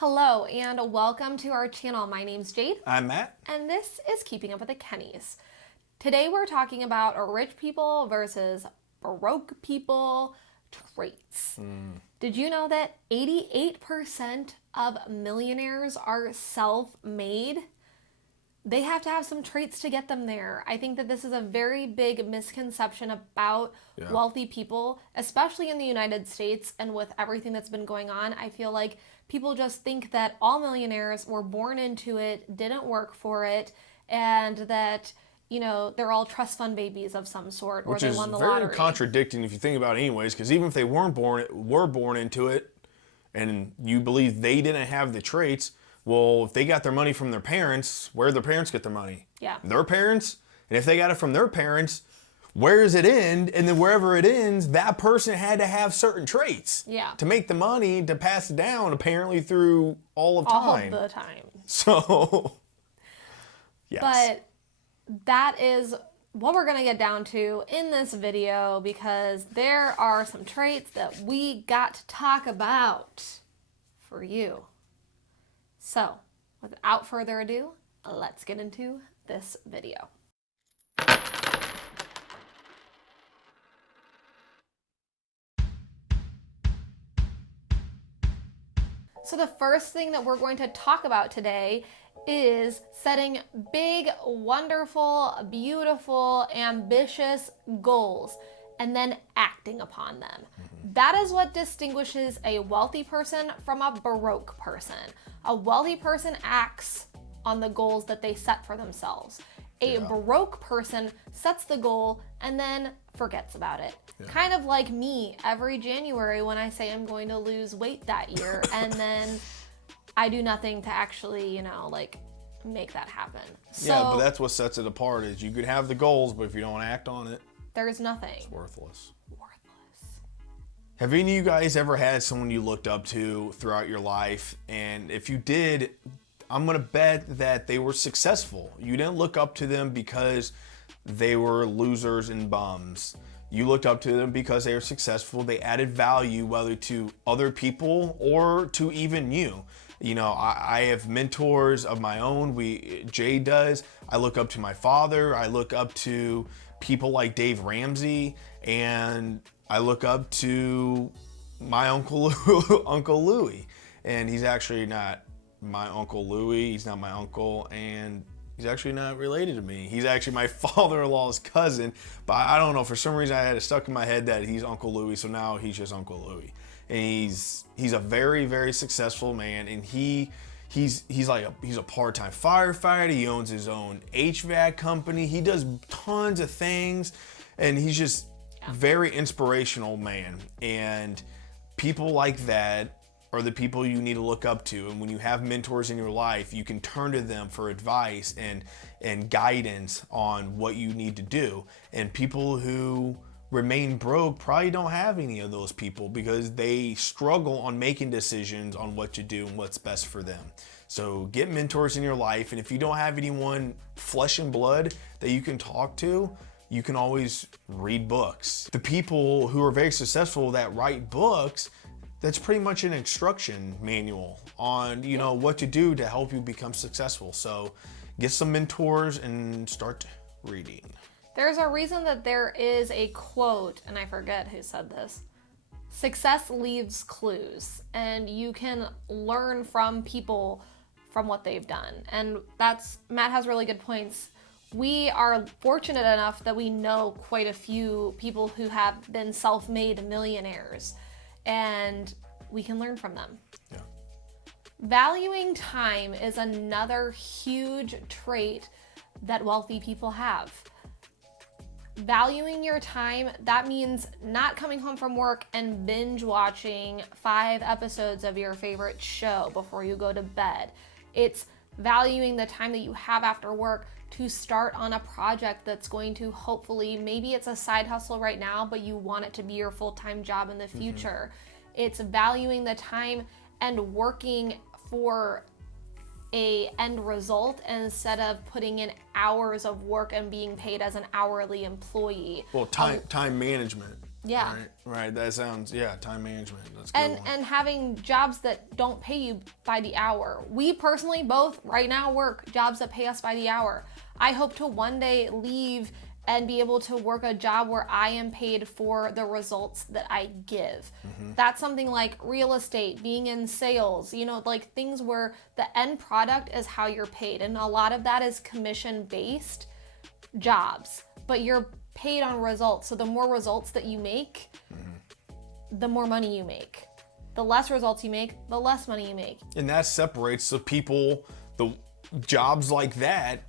Hello and welcome to our channel. My name's Jade. I'm Matt. And this is Keeping Up with the Kennys. Today we're talking about rich people versus broke people traits. Did you know that 88% of millionaires are self-made? They have to have some traits to get them there. I think that this is a very big misconception about wealthy people, especially in the United States and with everything that's been going on. I feel like people just think that all millionaires were born into it, didn't work for it, and that, you know, they're all trust fund babies of some sort, or they won the lottery. Which is very contradicting if you think about it anyways, because even if they were born into it, and you believe they didn't have the traits, well, if they got their money from their parents, where did their parents get their money? Yeah. Their parents? And if they got it from their parents, where does it end? And then wherever it ends, that person had to have certain traits. Yeah. To make the money to pass it down, apparently through all of time. All of the time. So, yes. But that is what we're going to get down to in this video, because there are some traits that we got to talk about for you. So, without further ado, let's get into this video. So the first thing that we're going to talk about today is setting big, wonderful, beautiful, ambitious goals and then acting upon them. That is what distinguishes a wealthy person from a broke person. A wealthy person acts on the goals that they set for themselves. A broke person sets the goal and then forgets about it. Kind of like me every January when I say I'm going to lose weight that year and then I do nothing to actually, you know, like make that happen. So, yeah, but that's what sets it apart is you could have the goals, but if you don't act on it, there's nothing. It's worthless. Have any of you guys ever had someone you looked up to throughout your life? And if you did, I'm gonna bet that they were successful. You didn't look up to them because they were losers and bums. You looked up to them because they were successful. They added value, whether to other people or to even you. You know, I have mentors of my own. Jay does. I look up to my father. I look up to people like Dave Ramsey, and I look up to my Uncle Louie. And he's actually not my Uncle Louie. He's not my uncle, and he's actually not related to me. He's actually my father-in-law's cousin, but I don't know, for some reason I had it stuck in my head that he's Uncle Louie, so now he's just Uncle Louie. And he's a very, very successful man, and he's a part-time firefighter. He owns his own HVAC company. He does tons of things, and he's just very inspirational man. And people like that are the people you need to look up to. And when you have mentors in your life, you can turn to them for advice and guidance on what you need to do. And people who remain broke probably don't have any of those people because they struggle on making decisions on what to do and what's best for them. So get mentors in your life, and if you don't have anyone flesh and blood that you can talk to, you can always read books. The people who are very successful that write books, that's pretty much an instruction manual on, you know, what to do to help you become successful. So get some mentors and start reading. There's a reason that there is a quote, and I forget who said this. Success leaves clues, and you can learn from people from what they've done. And Matt has really good points. We are fortunate enough that we know quite a few people who have been self-made millionaires, and we can learn from them. Yeah. Valuing time is another huge trait that wealthy people have. Valuing your time, that means not coming home from work and binge watching 5 episodes of your favorite show before you go to bed. It's valuing the time that you have after work to start on a project that's going to hopefully, maybe it's a side hustle right now, but you want it to be your full-time job in the future. It's valuing the time and working for a end result instead of putting in hours of work and being paid as an hourly employee. Well, time management. Yeah. Right. That sounds, time management. That's a good one. And having jobs that don't pay you by the hour. We personally both right now work jobs that pay us by the hour. I hope to one day leave and be able to work a job where I am paid for the results that I give. That's something like real estate, being in sales, like things where the end product is how you're paid. And a lot of that is commission-based jobs, but you're paid on results. So the more results that you make, the more money you make. The less results you make, the less money you make. And that separates the people, the jobs like that,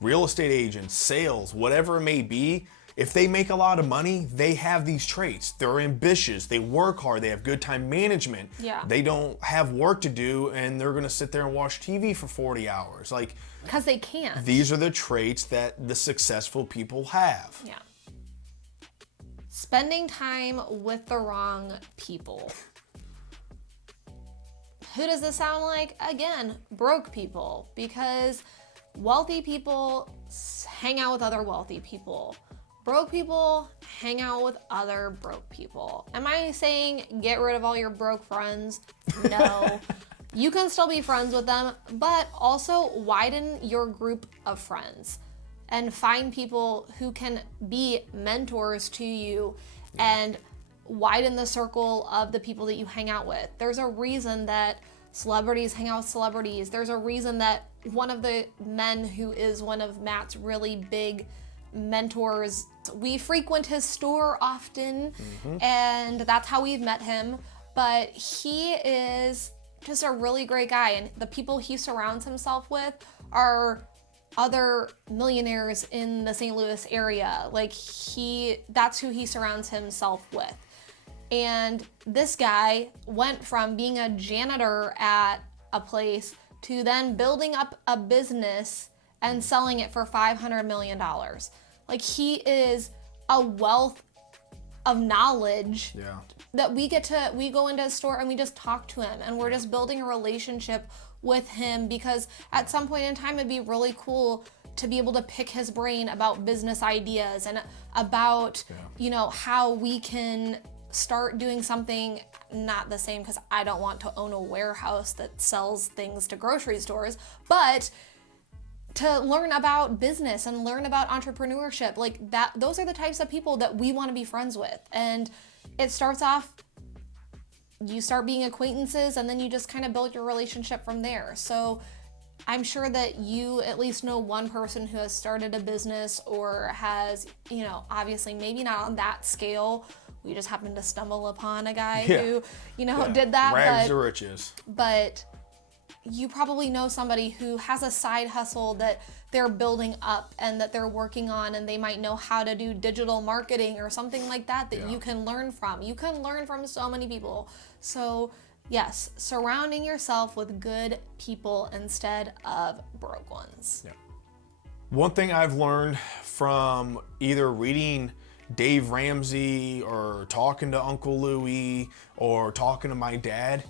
real estate agents, sales, whatever it may be. If they make a lot of money, they have these traits. They're ambitious, they work hard, they have good time management. Yeah. They don't have work to do and they're gonna sit there and watch TV for 40 hours. Because they can't. These are the traits that the successful people have. Yeah. Spending time with the wrong people. Who does this sound like? Again, broke people. Because wealthy people hang out with other wealthy people. Broke people hang out with other broke people. Am I saying get rid of all your broke friends? No. You can still be friends with them, but also widen your group of friends and find people who can be mentors to you and widen the circle of the people that you hang out with. There's a reason that celebrities hang out with celebrities. There's a reason that one of the men who is one of Matt's really big mentors, we frequent his store often, and that's how we've met him. But he is just a really great guy, and the people he surrounds himself with are other millionaires in the St. Louis area. That's who he surrounds himself with. And this guy went from being a janitor at a place to then building up a business and selling it for $500 million. He is a wealth of knowledge that we go into a store and we just talk to him and we're just building a relationship with him, because at some point in time it'd be really cool to be able to pick his brain about business ideas and about how we can start doing something not the same, because I don't want to own a warehouse that sells things to grocery stores, but to learn about business and learn about entrepreneurship. Those are the types of people that we want to be friends with. And it starts off, you start being acquaintances and then you just kind of build your relationship from there. So I'm sure that you at least know one person who has started a business or has, obviously maybe not on that scale. We just happened to stumble upon a guy who, did that. Rags to riches. But you probably know somebody who has a side hustle that they're building up and that they're working on, and they might know how to do digital marketing or something like that you can learn from. You can learn from so many people. So yes, surrounding yourself with good people instead of broke ones. Yeah. One thing I've learned from either reading Dave Ramsey or talking to Uncle Louie or talking to my dad,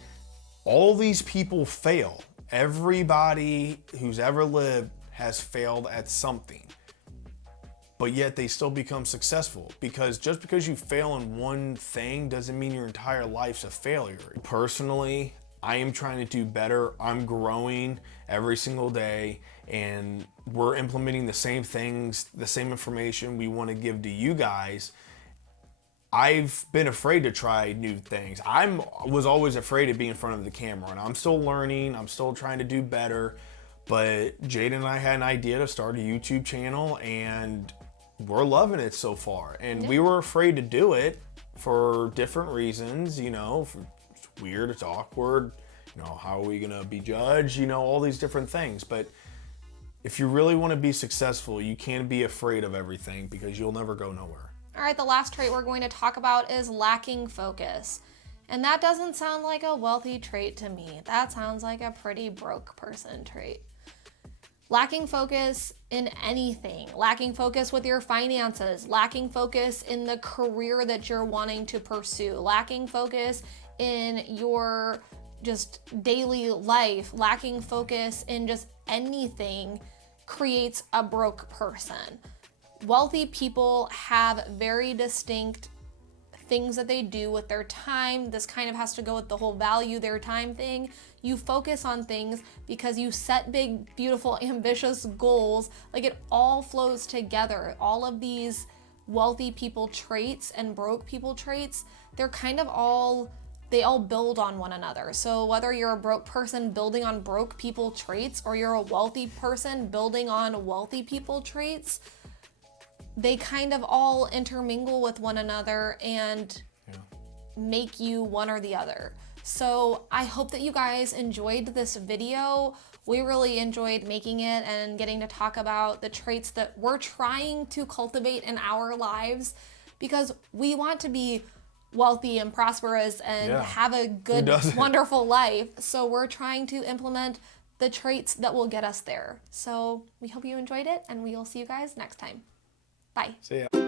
all these people fail. Everybody who's ever lived has failed at something, but yet they still become successful, because just because you fail in one thing doesn't mean your entire life's a failure. Personally, I am trying to do better. I'm growing every single day, and we're implementing the same things, the same information we want to give to you guys. I've been afraid to try new things. I was always afraid to be in front of the camera, and I'm still learning. I'm still trying to do better. But Jade and I had an idea to start a YouTube channel, and we're loving it so far. And we were afraid to do it for different reasons. It's weird, it's awkward. How are we gonna be judged? All these different things. But if you really want to be successful, you can't be afraid of everything, because you'll never go nowhere. All right, the last trait we're going to talk about is lacking focus. And that doesn't sound like a wealthy trait to me. That sounds like a pretty broke person trait. Lacking focus in anything, lacking focus with your finances, lacking focus in the career that you're wanting to pursue, lacking focus in your just daily life, lacking focus in just anything creates a broke person. Wealthy people have very distinct things that they do with their time. This kind of has to go with the whole value their time thing. You focus on things because you set big, beautiful, ambitious goals. Like, it all flows together. All of these wealthy people traits and broke people traits, they're kind of all, they all build on one another. So whether you're a broke person building on broke people traits, or you're a wealthy person building on wealthy people traits, they kind of all intermingle with one another and make you one or the other. So I hope that you guys enjoyed this video. We really enjoyed making it and getting to talk about the traits that we're trying to cultivate in our lives, because we want to be wealthy and prosperous and have a good, wonderful life. So we're trying to implement the traits that will get us there. So we hope you enjoyed it, and we'll see you guys next time. Bye. See ya.